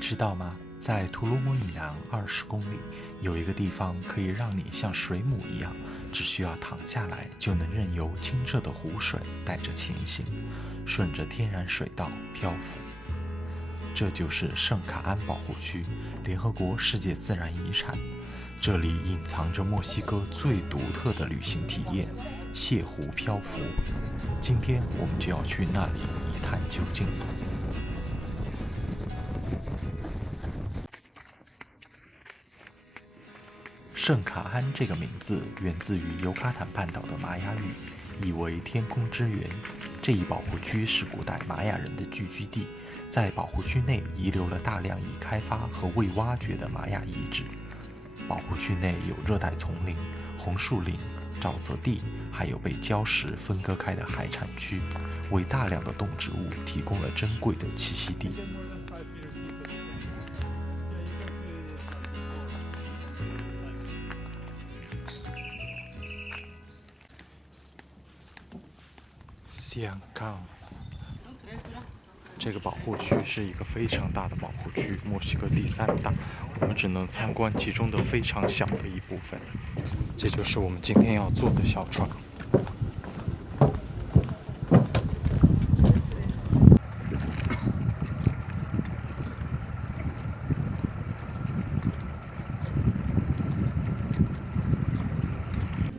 知道吗？在图卢姆以南20公里，有一个地方可以让你像水母一样，只需要躺下来就能任由清澈的湖水带着前行，顺着天然水道漂浮。这就是圣卡安保护区，联合国世界自然遗产。这里隐藏着墨西哥最独特的旅行体验——泻湖漂浮。今天我们就要去那里一探究竟。圣卡安这个名字源自于尤卡坦半岛的玛雅语，意为天空之源。这一保护区是古代玛雅人的聚居地，在保护区内遗留了大量已开发和未挖掘的玛雅遗址。保护区内有热带丛林、红树林、沼泽地，还有被礁石分割开的海产区，为大量的动植物提供了珍贵的栖息地。西安港这个保护区是一个非常大的保护区，墨西哥第3大，我们只能参观其中的非常小的一部分。这就是我们今天要坐的小船。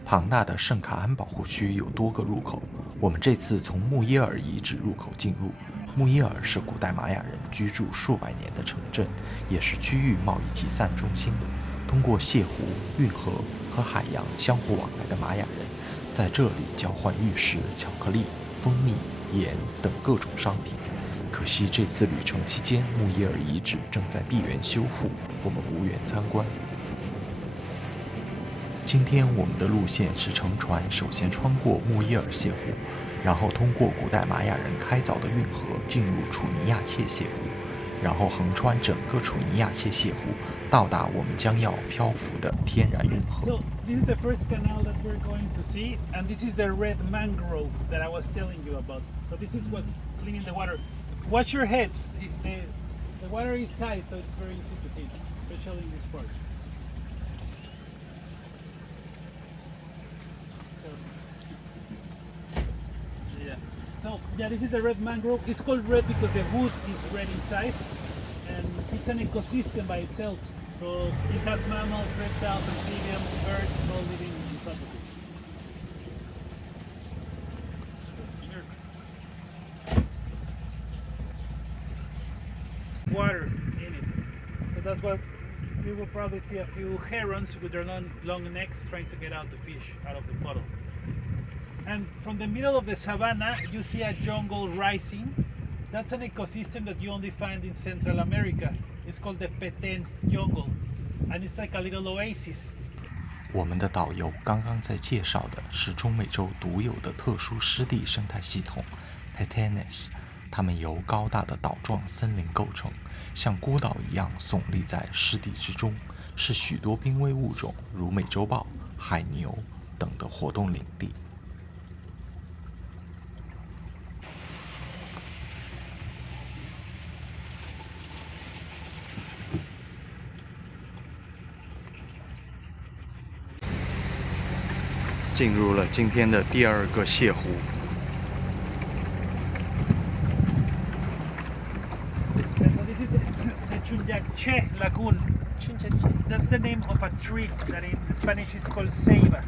庞大的圣卡安保护区有多个入口，我们这次从穆耶尔遗址入口进入。穆耶尔是古代玛雅人居住数百年的城镇，也是区域贸易集散中心。通过泻湖、运河和海洋相互往来的玛雅人，在这里交换玉石、巧克力、蜂蜜、盐等各种商品。可惜这次旅程期间，穆耶尔遗址正在闭园修复，我们无缘参观。今天我们的路线是乘船，首先穿过穆耶尔泻湖，然后通过古代玛雅人开凿的运河进入楚尼亚切泻湖，然后横穿整个楚尼亚切泻湖，到达我们将要漂浮的天然运河。So this is the first canal that we're going to see, and this is the red mangrove that I was telling you about. So this is what's cleaning the water. Watch your heads. The water is high, so it's very easy to hit, especially in this part. So yeah, this is the red mangrove. It's called red because the wood is red inside, and it's an ecosystem by itself. So it has mammals, reptiles, amphibians, birds all living inside of it. Water in it. So that's why you will probably see a few herons with their long necks trying to get out the fish out of the puddle. And from the middle of the savannah, you see a jungle rising. That's an ecosystem that you only find in Central America. It's called the Petén jungle, and it's like a little oasis. 我们的导游刚刚在介绍的是中美洲独有的特殊湿地生态系统 Petenes， 它们由高大的岛状森林构成，像孤岛一样耸立在湿地之中，是许多濒危物种如美洲豹、海牛等的活动领地。进入了今天的第2个泻湖。So this is the Chunyache Lagoon. That's the name of a tree that in Spanish is called ceiba.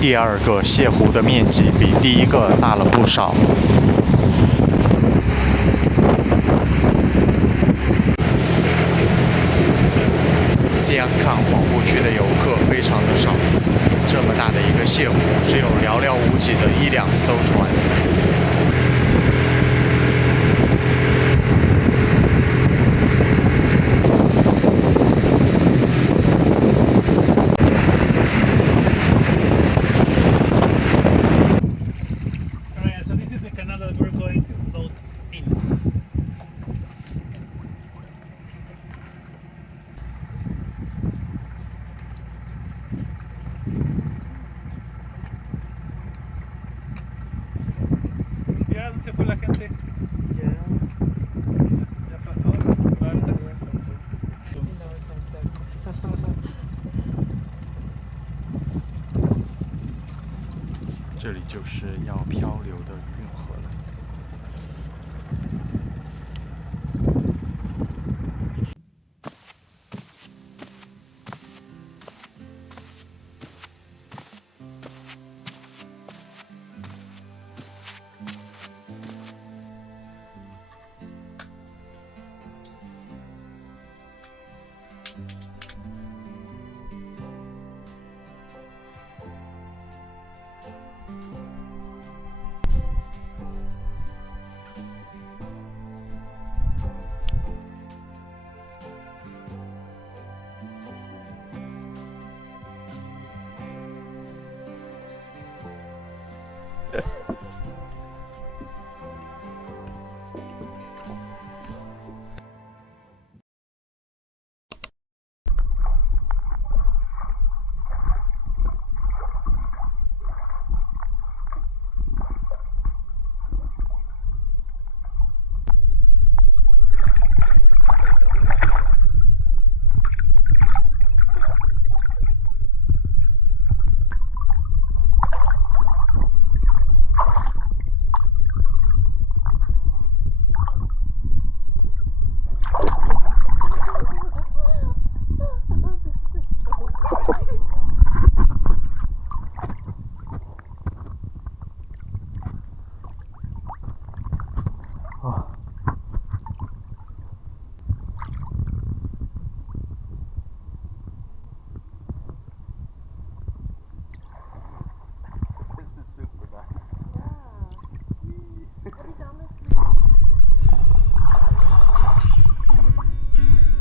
第2个泻湖的面积比第1个大了不少。西安康保护区的游客非常的少，这么大的一个泻湖，只有寥寥无几的1-2艘船。Alright, so this is the canal that 里就是要漂流的运河了。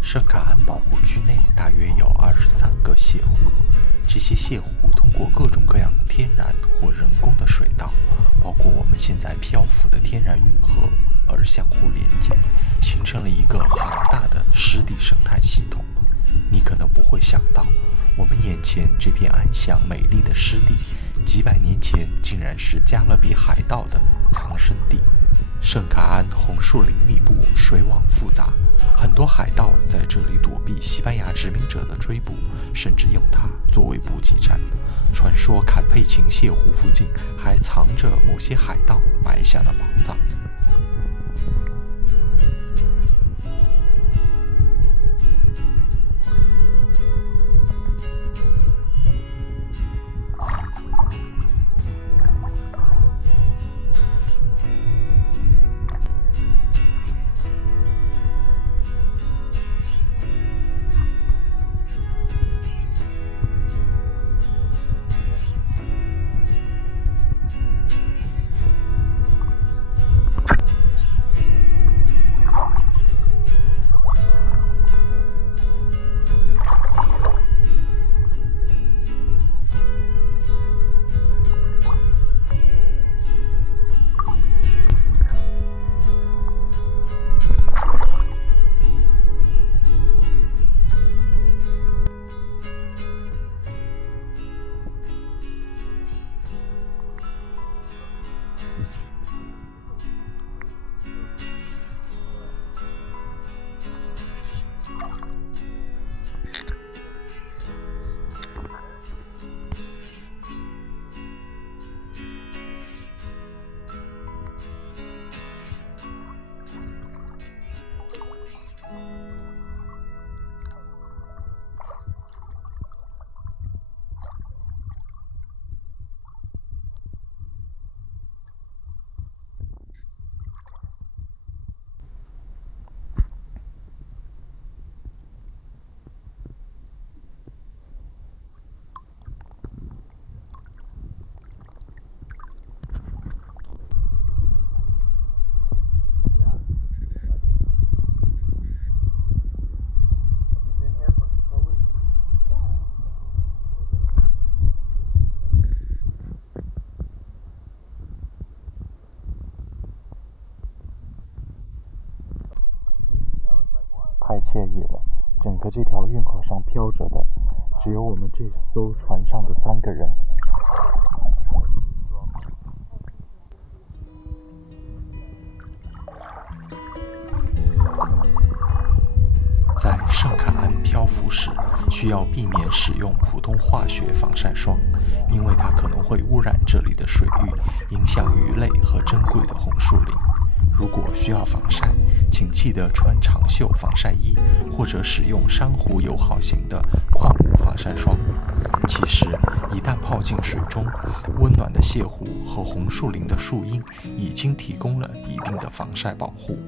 圣卡安保护区内大约有23个泻湖，这些泻湖通过各种各样天然或人工的水道，包括我们现在漂浮的天然运河，而相互连接，形成了一个庞大的湿地生态系统。你可能不会想到，我们眼前这片安详美丽的湿地，几百年前竟然是加勒比海盗的藏身地。圣卡安红树林密布，水网复杂，很多海盗在这里躲避西班牙殖民者的追捕，甚至用它作为补给站。传说坎佩琴泻湖附近还藏着某些海盗埋下的宝藏。太惬意了，整个这条运河上飘着的只有我们这艘船上的3个人。在圣卡安漂照辐射，需要避免使用普通化学防晒霜，因为它可能会污染这里的水域，影响鱼类和珍贵的红树林。如果需要防晒，请记得穿长袖防晒衣，或者使用珊瑚友好型的矿物防晒霜。其实，一旦泡进水中，温暖的泻湖和红树林的树荫已经提供了一定的防晒保护。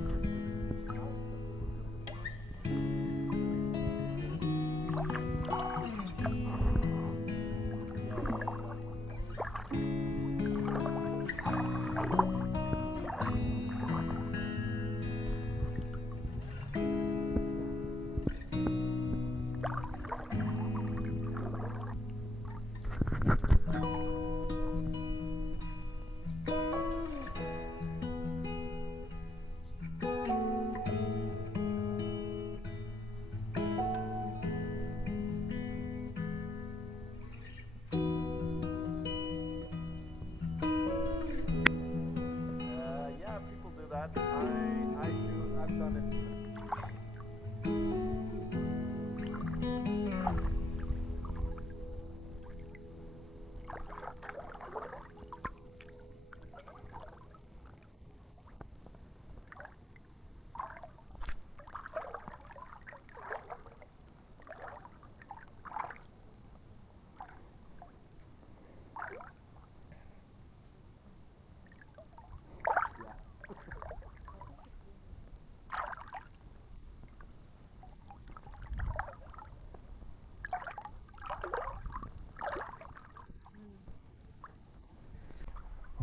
I've done it.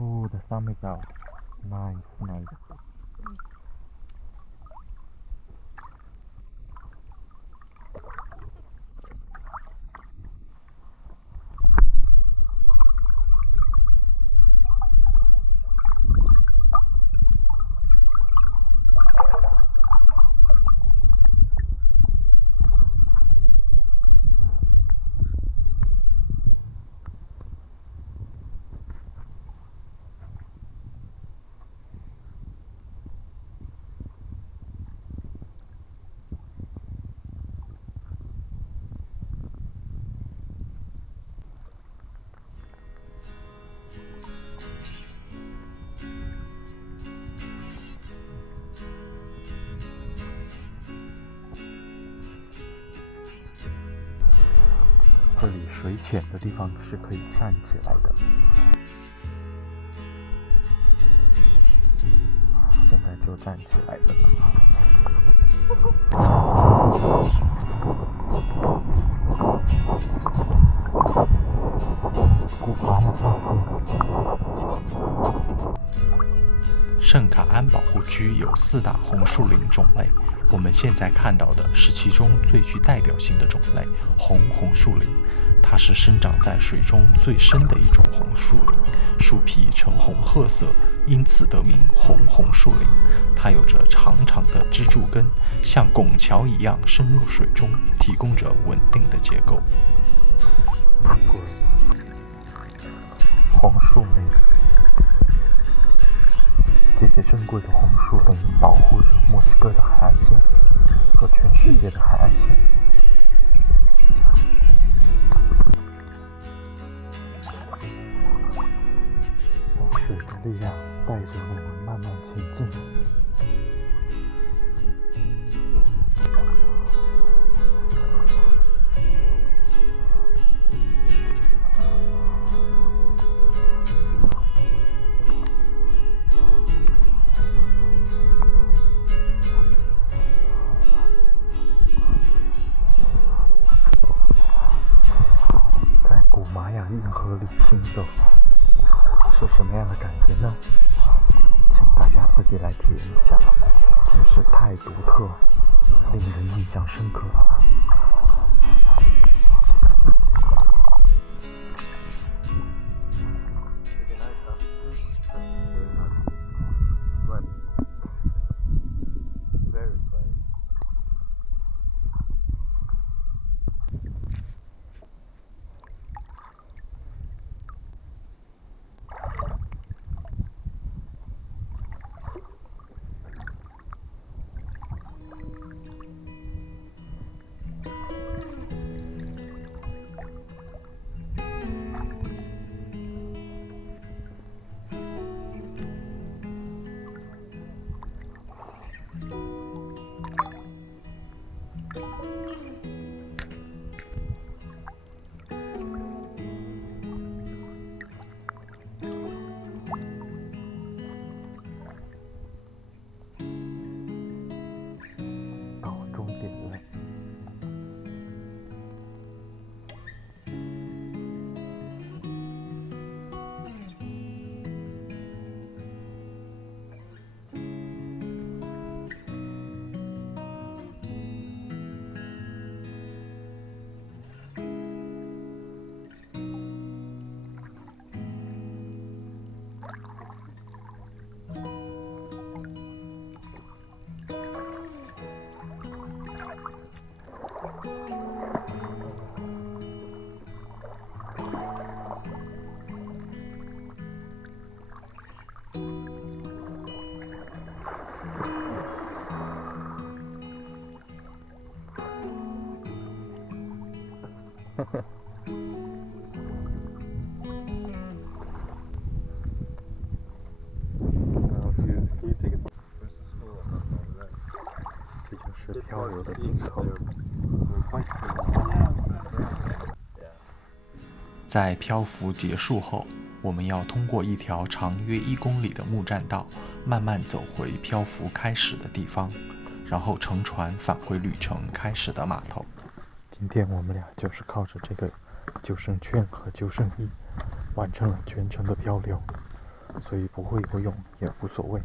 Oh, the sun is out. Nice, nice.这里水浅的地方是可以站起来的。现在就站起来了。圣卡安保护区有4大红树林种类，我们现在看到的是其中最具代表性的种类——红树林。它是生长在水中最深的一种红树林，树皮呈红褐色，因此得名红树林。它有着长长的支柱根，像拱桥一样深入水中，提供着稳定的结构。红树林，这些珍贵的红树林保护着墨西哥的海岸线和全世界的海岸线。让水的力量带着我们慢慢前进。运河里行走是什么样的感觉呢？请大家自己来体验一下，真是太独特，令人印象深刻。这就是漂流的尽头。在漂浮结束后，我们要通过一条长约1公里的木栈道，慢慢走回漂浮开始的地方，然后乘船返回旅程开始的码头。今天我们俩就是靠着这个救生圈和救生衣，完成了全程的漂流，所以不会游泳也无所谓。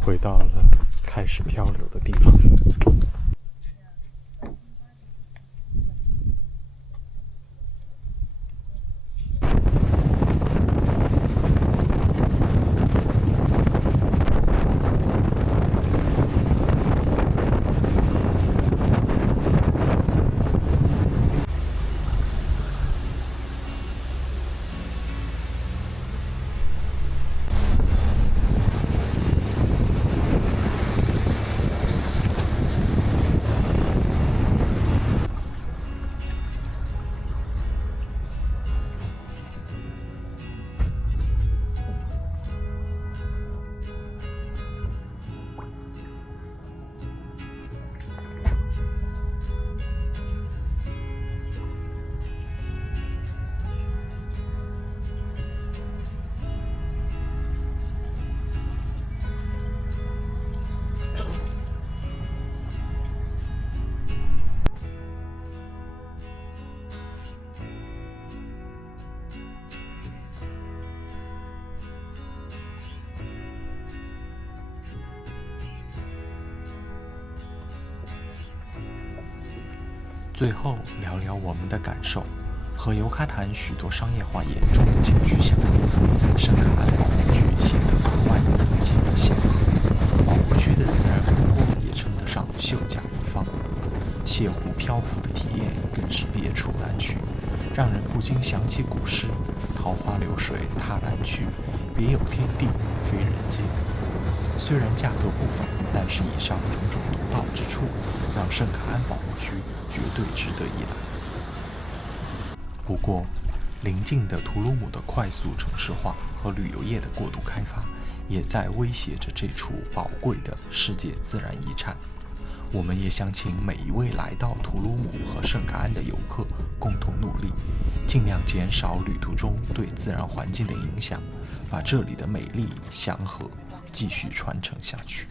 回到了开始漂流的地方。最后聊聊我们的感受。和尤卡坦许多商业化严重的景区相比，圣卡安保护区显得格外的宁静祥和。保护区的自然风光也称得上秀甲一方，泻湖漂浮的体验更是别处难寻，让人不禁想起古诗“桃花流水踏蓝去，别有天地非人间”。虽然价格不菲，但是以上种种独到之处，让圣卡安保护区绝对值得一来。不过，邻近的图卢姆的快速城市化和旅游业的过度开发，也在威胁着这处宝贵的世界自然遗产。我们也想请每一位来到图卢姆和圣卡安的游客共同努力，尽量减少旅途中对自然环境的影响，把这里的美丽祥和继续传承下去。